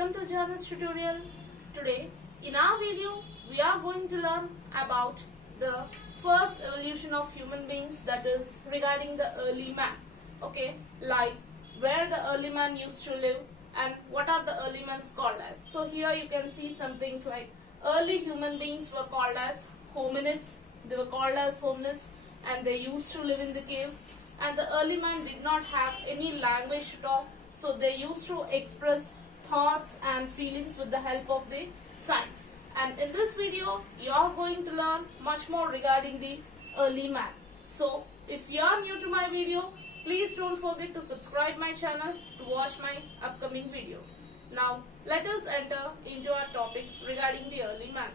welcome to Jana's tutorial. Today in our video we are going to learn about the first evolution of human beings, that is regarding the early man. Okay, like where the early man used to live and what are the early mans called as. So here you can see some things like early human beings were called as hominids. They were called as hominids and they used to live in the caves, and the early man did not have any language to talk, so they used to express thoughts and feelings with the help of the signs. And in this video you are going to learn much more regarding the early man. So if you are new to my video, please don't forget to subscribe my channel to watch my upcoming videos. Now let us enter into our topic regarding the early man.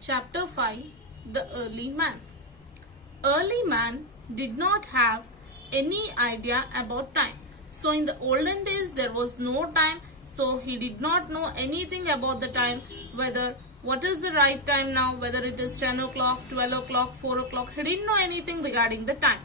Chapter 5, the early man. Early man did not have any idea about time. So in the olden days there was no time, so he did not know anything about the time, whether what is the right time now, whether it is 10 o'clock, 12 o'clock, 4 o'clock. He didn't know anything regarding the time.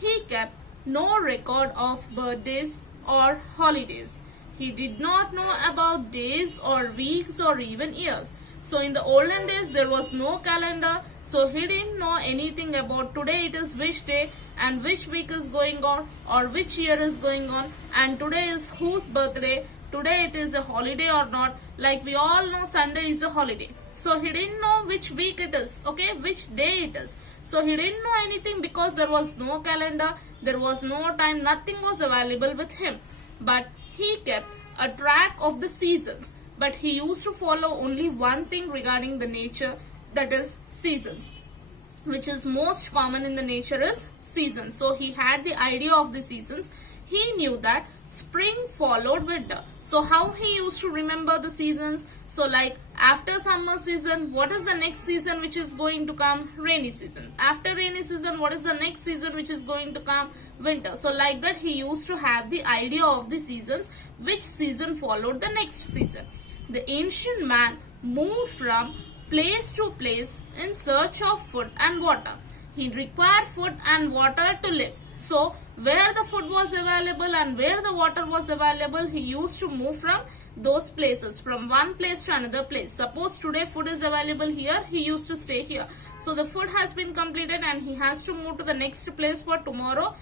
He kept no record of birthdays or holidays. He did not know about days or weeks or even years. So in the olden days there was no calendar, so he didn't know anything about today it is which day and which week is going on or which year is going on and today is whose birthday, today it is a holiday or not. Like we all know Sunday is a holiday. So he didn't know which week it is, okay, which day it is. So he didn't know anything because there was no calendar, there was no time, nothing was available with him. But he kept a track of the seasons. But he used to follow only one thing regarding the nature, that is seasons, which is most common in the nature is seasons. So he had the idea of the seasons. He knew that spring followed winter. So how he used to remember the seasons? So like after summer season, what is the next season which is going to come? Rainy season. After rainy season, what is the next season which is going to come? Winter. So like that he used to have the idea of the seasons, which season followed the next season. The ancient man moved from place to place in search of food and water. He required food and water to live. So where the food was available and where the water was available, he used to move from those places, from one place to another place. Suppose today food is available here, he used to stay here. So the food has been completed and he has to move to the next place for tomorrow's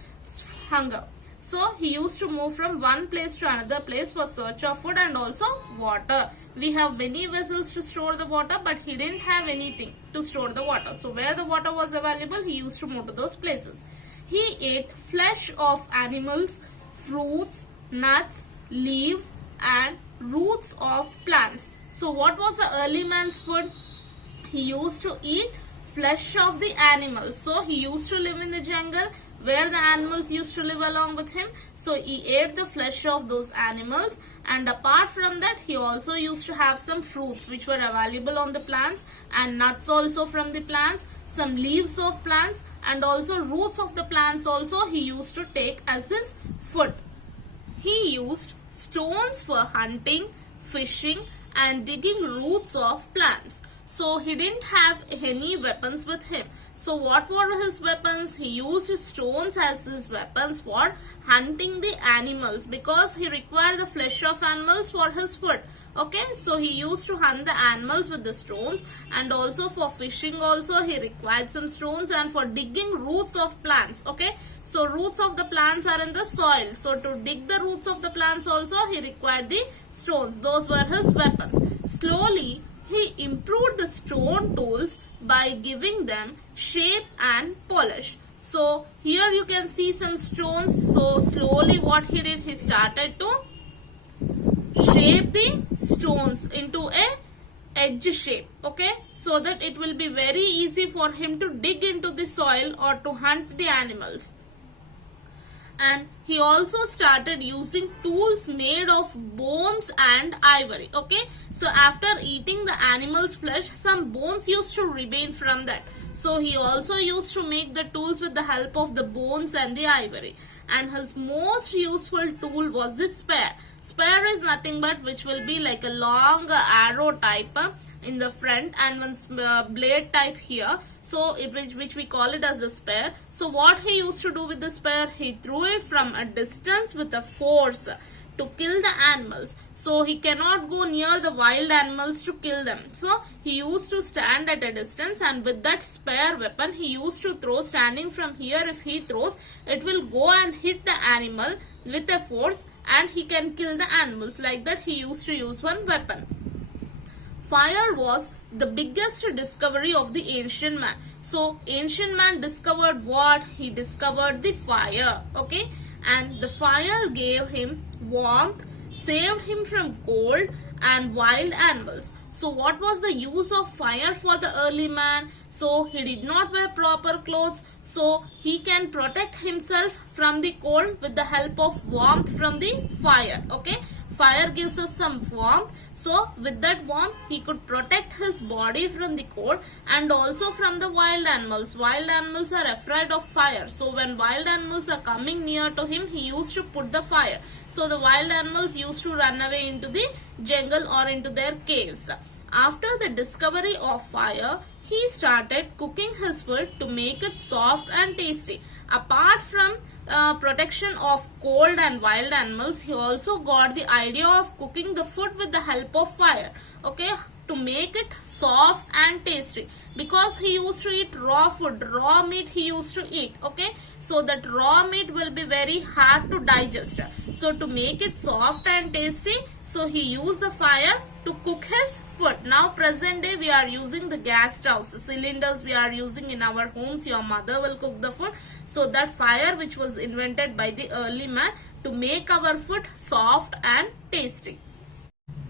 hunger. So he used to move from one place to another place for search of food and also water. We have many vessels to store the water, but he didn't have anything to store the water. So where the water was available, he used to move to those places. He ate flesh of animals, fruits, nuts, leaves and roots of plants. So what was the early man's food? He used to eat flesh of the animals. So he used to live in the jungle where the animals used to live along with him. So he ate the flesh of those animals, and apart from that he also used to have some fruits which were available on the plants and nuts also from the plants, some leaves of plants and also roots of the plants also he used to take as his food. He used stones for hunting, fishing and digging roots of plants. So he didn't have any weapons with him. So what were his weapons? He used stones as his weapons for hunting the animals because he required the flesh of animals for his food. Okay, so he used to hunt the animals with the stones, and also for fishing also he required some stones, and for digging roots of plants. Okay, so roots of the plants are in the soil, so to dig the roots of the plants also he required the stones. Those were his weapons. Slowly he improved the stone tools by giving them shape and polish. So here you can see some stones. So slowly what he did, he started to shape the stones into a edge shape, okay, so that it will be very easy for him to dig into the soil or to hunt the animals. And he also started using tools made of bones and ivory. Okay, so after eating the animal's flesh, some bones used to remain from that. So he also used to make the tools with the help of the bones and the ivory. And his most useful tool was the spear. Spear is nothing but which will be like a long arrow type in the front and one blade type here. So which we call it as a spear. So what he used to do with the spear, he threw it from a distance with a force to kill the animals. So he cannot go near the wild animals to kill them. So he used to stand at a distance, and with that spare weapon he used to throw. Standing from here, if he throws, it will go and hit the animal with a force, and he can kill the animals. Like that he used to use one weapon. Fire was the biggest discovery of the ancient man. So ancient man discovered what? He discovered the fire. Okay, and the fire gave him warmth, saved him from cold and wild animals. So what was the use of fire for the early man? So he did not wear proper clothes, so he can protect himself from the cold with the help of warmth from the fire. Okay, fire gives us some warmth, so with that warmth he could protect his body from the cold and also from the wild animals. Wild animals are afraid of fire, so when wild animals are coming near to him, he used to put the fire. So the wild animals used to run away into the jungle or into their caves. After the discovery of fire, he started cooking his food to make it soft and tasty. Apart from protection of cold and wild animals, he also got the idea of cooking the food with the help of fire. Okay, to make it soft and tasty, because he used to eat raw food, raw meat he used to eat. Okay, so that raw meat will be very hard to digest. So to make it soft and tasty, so he used the fire to cook his food. Now present day we are using the gas stoves, cylinders we are using in our homes. Your mother will cook the food. So that fire which was invented by the early man to make our food soft and tasty.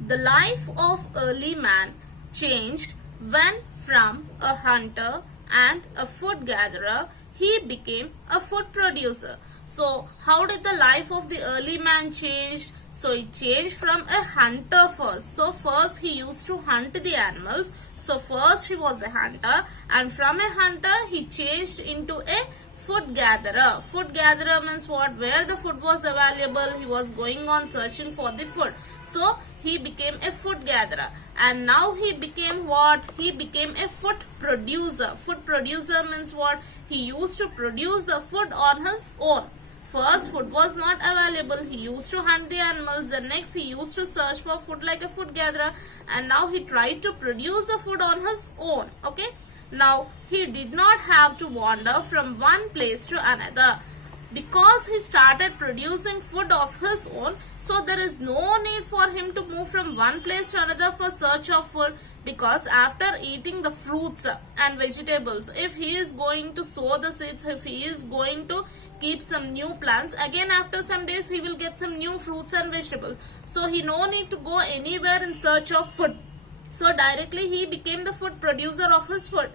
The life of early man changed when from a hunter and a food gatherer he became a food producer. So how did the life of the early man change? So it changed from a hunter first. So first he used to hunt the animals. So first he was a hunter, and from a hunter he changed into a food gatherer. Food gatherer means what? Where the food was available, he was going on searching for the food. So he became a food gatherer, and now he became what? He became a food producer. Food producer means what? He used to produce the food on his own. First food was not available, he used to hunt the animals. Then next he used to search for food like a food gatherer, and now he tried to produce the food on his own. Okay, now he did not have to wander from one place to another, because he started producing food of his own. So there is no need for him to move from one place to another for search of food, because after eating the fruits and vegetables, if he is going to sow the seeds, if he is going to keep some new plants, again after some days he will get some new fruits and vegetables. So he no need to go anywhere in search of food. So directly he became the food producer of his food.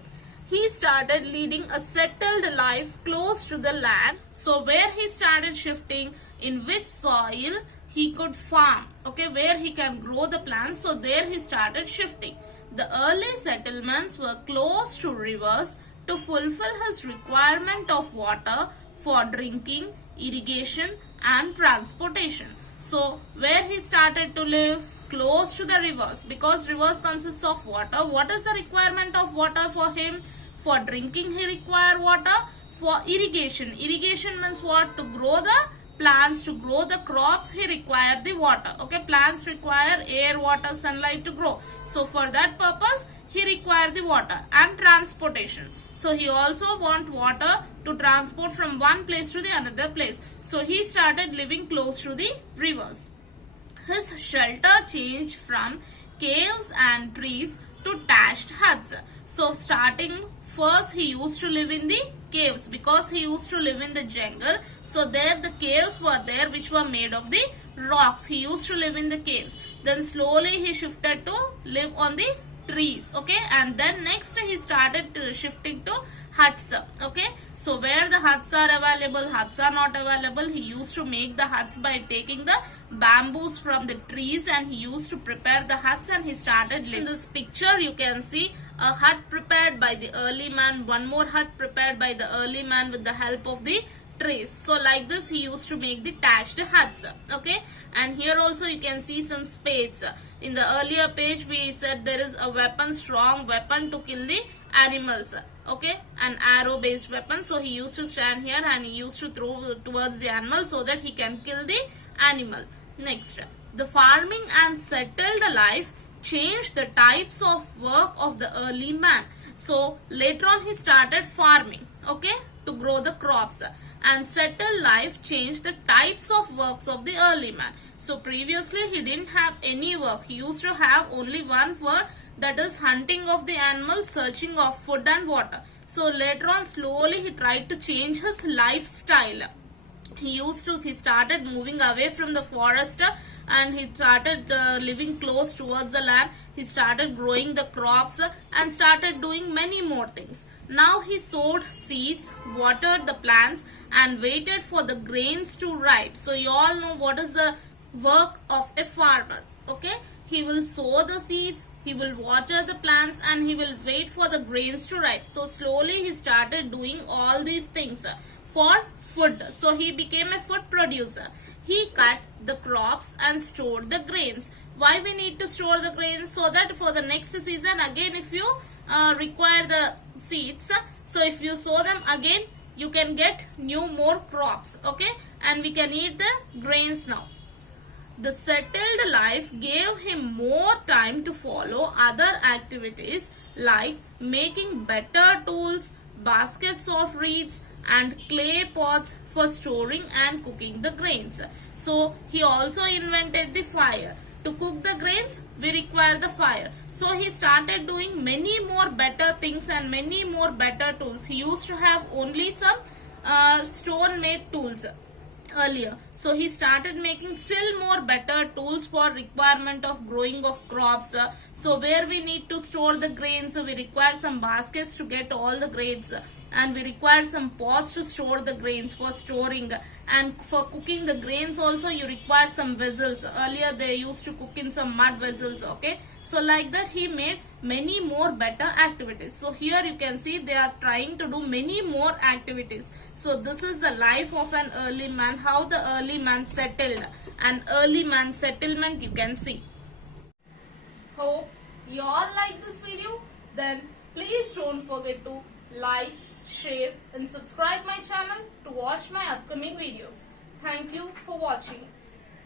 He started leading a settled life close to the land. So where he started shifting, in which soil he could farm, okay, where he can grow the plants, so there he started shifting. The early settlements were close to rivers to fulfill his requirement of water for drinking, irrigation and transportation. So where he started to live? Close to the rivers, because rivers consist of water. What is the requirement of water for him? For drinking he require water. For irrigation, irrigation means what? To grow the plants, to grow the crops, he require the water. Okay, plants require air, water, sunlight to grow. So for that purpose he require the water. And transportation, so he also want water to transport from one place to the another place. So he started living close to the rivers. His shelter changed from caves and trees to thatched huts. So starting first he used to live in the caves, because he used to live in the jungle. So there the caves were there which were made of the rocks. He used to live in the caves. Then slowly he shifted to live on the trees. Okay, and then next he started shifting to huts. Okay, so where the huts are available, huts are not available, he used to make the huts by taking the bamboos from the trees, and he used to prepare the huts, and he started living. In this picture you can see a hut prepared by the early man, one more hut prepared by the early man with the help of the trees. So like this he used to make the thatched huts. Okay, and here also you can see some spades. In the earlier page we said there is a weapon, strong weapon to kill the animals. Okay, an arrow based weapon. So he used to stand here and he used to throw towards the animal so that he can kill the animal. Next, the farming and settled life changed the types of work of the early man. So later on he started farming, okay, to grow the crops, and settled life changed the types of works of the early man. So previously he didn't have any work. He used to have only one work, that is hunting of the animals, searching of food and water. So later on slowly he tried to change his lifestyle. He started moving away from the forest, and he started living close towards the land. He started growing the crops, and started doing many more things. Now he sowed seeds, watered the plants, and waited for the grains to ripe. So you all know what is the work of a farmer. Okay, he will sow the seeds, he will water the plants, and he will wait for the grains to ripe. So slowly he started doing all these things for food. So he became a food producer. He cut the crops and stored the grains. Why we need to store the grains? So that for the next season again, if you require the seeds, so if you sow them again, you can get more crops. Okay, and we can eat the grains now. The settled life gave him more time to follow other activities like making better tools, baskets of reeds, and clay pots for storing and cooking the grains. So he also invented the fire. To cook the grains, we require the fire. So he started doing many more better things and many more better tools. He used to have only some stone made tools earlier. So he started making still more better tools for requirement of growing of crops. So where we need to store the grains, we require some baskets to get all the grains, and we require some pots to store the grains for storing, and for cooking the grains also you require some vessels. Earlier they used to cook in some mud vessels. Okay, so like that he made many more better activities. So here you can see they are trying to do many more activities. So this is the life of an early man, how the early man settled, an early man settlement you can see. Hope you all like this video. Then please don't forget to like, share and subscribe my channel to watch my upcoming videos. Thank you for watching.